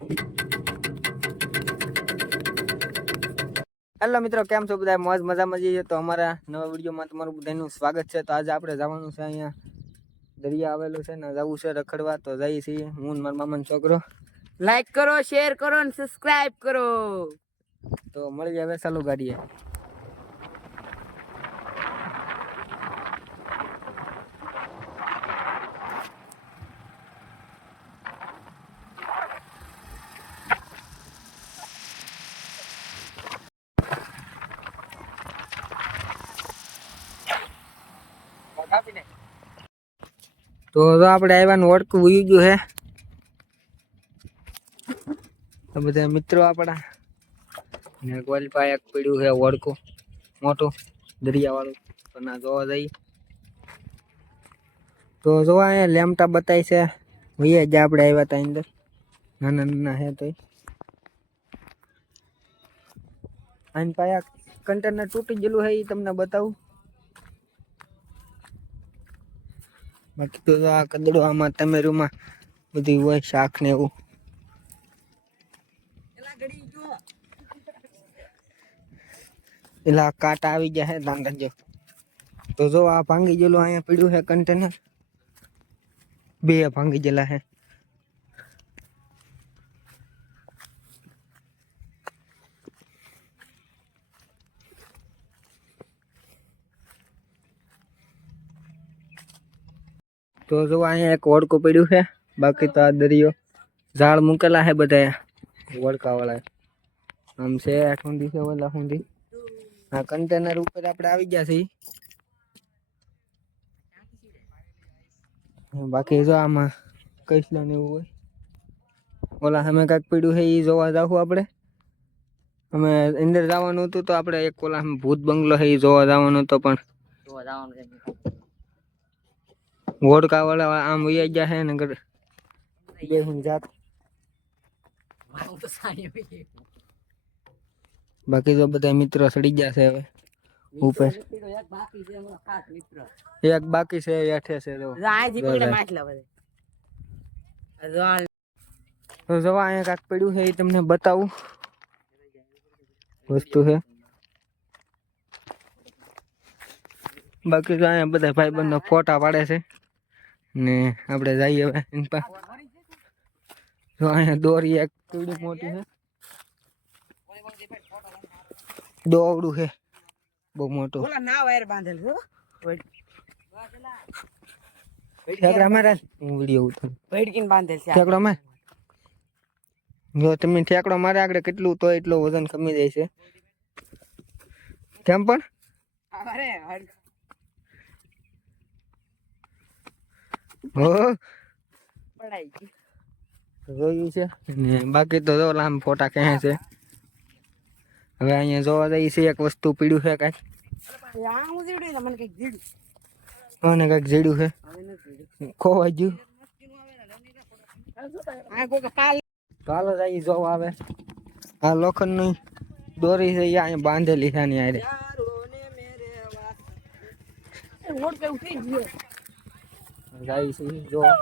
Hello મિત્રો, કેમ છો બધા? મોજ મજામાં જઈએ તો અમારા નવા વિડીયોમાં તમારું બધાનું સ્વાગત છે. તો આજે આપણે જવાનું છે, અહીંયા દરિયા આવેલું છે ને, જવું છે રખડવા. તો જઈએ છીએ હું ને મારા મામાનો છોકરો. લાઈક કરો, શેર કરો અને સબસ્ક્રાઇબ કરો. તો મળી હવે ચાલુ ગાડીએ. તો આપણે આવ્યાનું ઓળખું ઉઈ ગયું હે. તો બધા મિત્રો આપણા ને ગોલપા એક પડ્યું છે ઓળખું મોટું દરિયા વાળું. તો ના જોવા જઈએ. તો જોવા અહીંયા લેમટા બતાય છે. ભૈયા જ આપણે આવ્યા હતા અંદર, નાના નાના હે તો આને પાયા કન્ટેનર તૂટી ગયેલું છે એ તમને બતાવું. બાકી તો આ કદડો આમાં તમેરુમાં બધી હોય શાક ને એવું. એલા કાંટા આવી ગયા હે દાંગર જો. તો જો આ ભાંગી ગયેલું અહીંયા પડ્યું છે કન્ટેનર. બે ભાંગી ગયેલા હે. તો જો અહીંયા એક ઓળકું પડ્યું છે. બાકી તો આ દરિયો ઝાડ મૂકેલા છે બધા વળકા વાળા. આમ છે આઠુંડી છે ઓલા હુંડી. આ કન્ટેનર ઉપર આપણે આવી ગયા છીએ. બાકી જો આમાં કઈસલા ને એવું હોય. ઓલા સામે કાંઈક પડ્યું છે એ જોવા જાવું આપણે. અમે અંદર જવાનું હતું તો આપણે એક ઓલા ભૂત બંગલો છે એ જોવા જવાનું હતો, પણ વોડકા વાળા આમ વૈયા ગયા છે ને બે હું જાત. બાકી તો બધા મિત્રો સડી ગયા છે હવે ઉપર. એક બાકી છે હેઠે છે. તો જવા અહીંયા કાંક પડ્યું છે એ તમને બતાવું વસ્તુ છે. બાકી તો અહીંયા બધા ભાઈબંધો ફોટા પાડે છે ને આપણે જઈએ હવે એની પા. તો અહીંયા દોરી એક કેવડી મોટી છે, દોવડું છે બહુ મોટું. જો તમે ઠેકડો મારે આગળ કેટલું તો એટલું વજન કમી જાય છે. કેમ પણ જોયું છે ને. બાકી તો જો આમ ફોટા કહે છે. હવે અહીંયા જોવા જઈએ છે એક વસ્તુ પીડ્યું છે કાંઈક. મને કાંઈક જેડ્યું છે, ખોવાઈ ગયું. ચાલો જઈએ જોવા. આવે આ લોખંડની દોરી છે અહીંયા બાંધેલી છે આની હારે. જાય છે જોવા.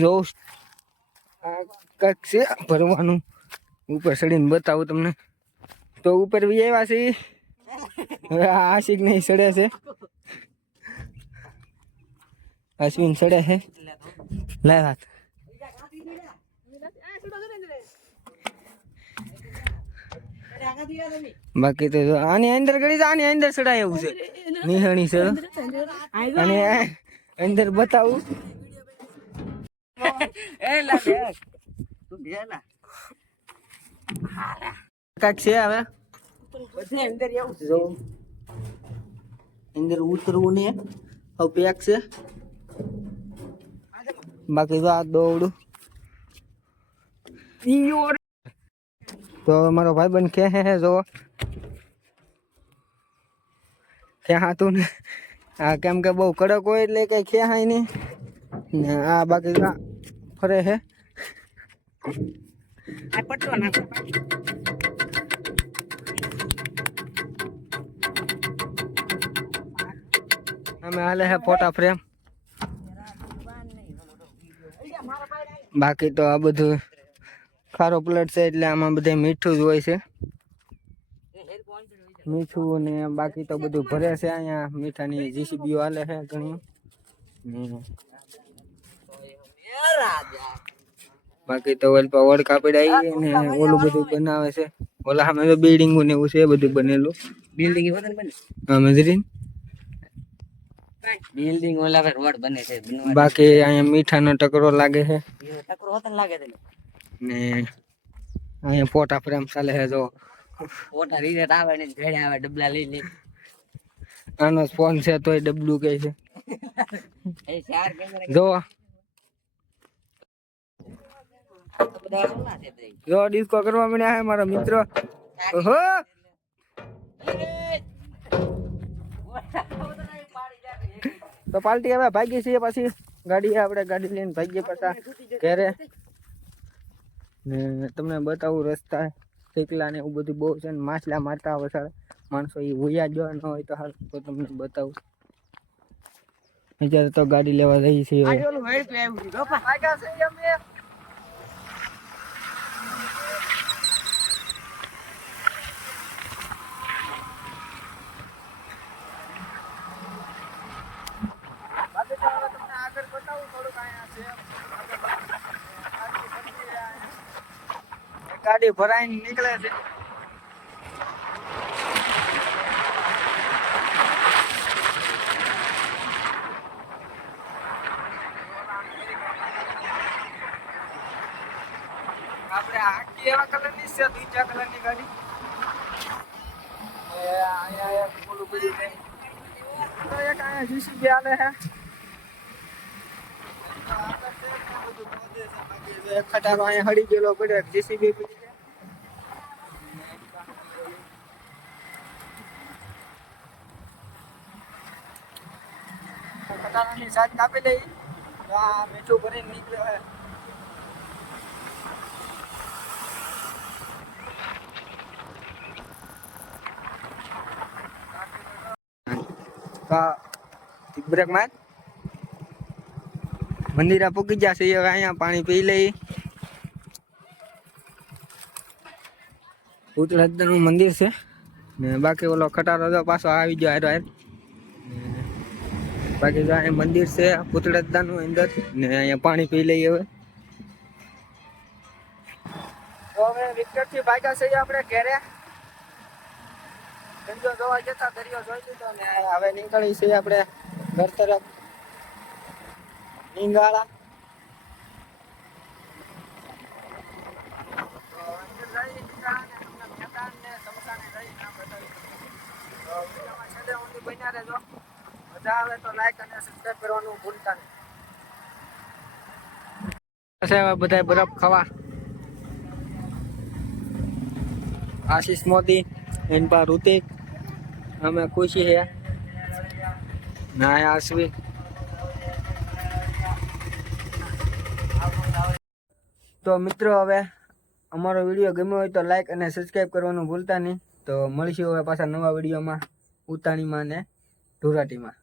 જો કાંઈક છે ભરવાનું. ઉપર ચડીને બતાવું તમને. તો ઉપર બી આવ્યા છે. હવે આ આશિક નહીં ચડે છે. અશ્વિન ચડે છે. લાય હાથ. બાકી તો આની અંદર ગળી આની અંદર ચડાય એવું છે. નિહાણી છે અને અંદર બતાવું. કાંઈક છે હવે અંદર ઉતરવું ને હવે પેક છે. બાકી તો આ દોડું. તો મારો ભાઈબંધ કે હે જો ખેહાતું ને આ કેમ કે બહુ કડક હોય એટલે કઈ ખેહાય નહીં ને. આ બાકી ફરે હે. અમે હાલે હે ફોટા ફ્રેમ. બાકી તો આ બધું ખારો પ્લેટ છે એટલે આમાં બધે મીઠું જ હોય છે. મીઠું ને બાકી તો બધું ભરે છે અહીંયા મીઠાની જીસીબીઓ હાલે છે ઘણી. બાકી તો ઓલ કાપડ આવી ને ઓલું બધું બનાવે છે. ઓલા સામે તો બિલ્ડિંગ ને એવું છે બધું બનેલું. બિલ્ડિંગ વતન બને. હા મજરીન. બિલ્ડિંગ ઓલા પર રોડ બને છે. બાકી અહીંયા મીઠાનો ટકરો લાગે છે ટકરો વતન લાગે છે ને અહીંયા ફોટા ફ્રેમ ચાલે છે જો. ફોટા રીઝેટ આવે ને ઘરે આવે ડબલા લઈ લે. આનો ફોન છે તોય ડબલું કહે છે. એ ચાર કેમેરા જો બધા ઓલા છે ભાઈ. જો ડિસ્કો કરવા મળ્યા છે મારા મિત્ર. ઓહો તો પાલટી હવે ભાગી છીએ પાછી ગાડી આપણે ગાડી લઈને ભાગીએ પાછા ઘરે ને તમને બતાવું રસ્તા શેકલા ને એવું બધું બહુ છે ને માછલા મારતા આવે સારા માણસો એ હોયા જો ન હોય તો હાલ તો તમને બતાવું. અત્યારે તો ગાડી લેવા જઈએ છીએ. ગાડી ભરાઈને નીકળે છે. આપણે આખી એવા કલરની છે બીજા કલરની ગાડી. અહીંયા એક બોલું બધું છે. તો એક અહીંયા જીસીબી આલે છે. એક ખટારો અહીંયા હળી ગયેલો પડ્યો જીસીબી પડી છે. ખટારાની સાઈડ કાપી લઈ તો આ મીઠું ભરીને નીકળ્યો છે. બ્રેક માર મંદિરા પૂકી જશે હવે અહીંયા પાણી પી લઈ. ઉત્તરાયણ મંદિર છે ને બાકી ઓલો ખટારો તો પાછો આવી ગયો હારો હાર. બાકી તો અહીંયા મંદિર છે પુતળા નું અંદર ને અહીંયા પાણી પી લઈએ હવે. તો હવે વિક્ટર થી ભાગ્યા છે આપણે ઘરે. દરિયો જોવા જતા દરિયો જોઈ લીધો ને હવે નીકળી છે આપણે ઘર તરફ નીંગાળા. મજા આવે તો લાઈક અને સબસ્ક્રાઇબ કરવાનું ભૂલતા નહીં. બધા બરફ ખાવા આશીષ મોદી એન પર ઋતિક અમે ખુશી છે ના આશવી. તો મિત્રો હવે અમારો વિડીયો ગમ્યો હોય તો લાઈક અને સબસ્ક્રાઇબ કરવાનું ભૂલતા નહીં. તો મળીશું હવે પાછા નવા વિડીયોમાં ઉતાણીમાં ને ધોરાટીમાં.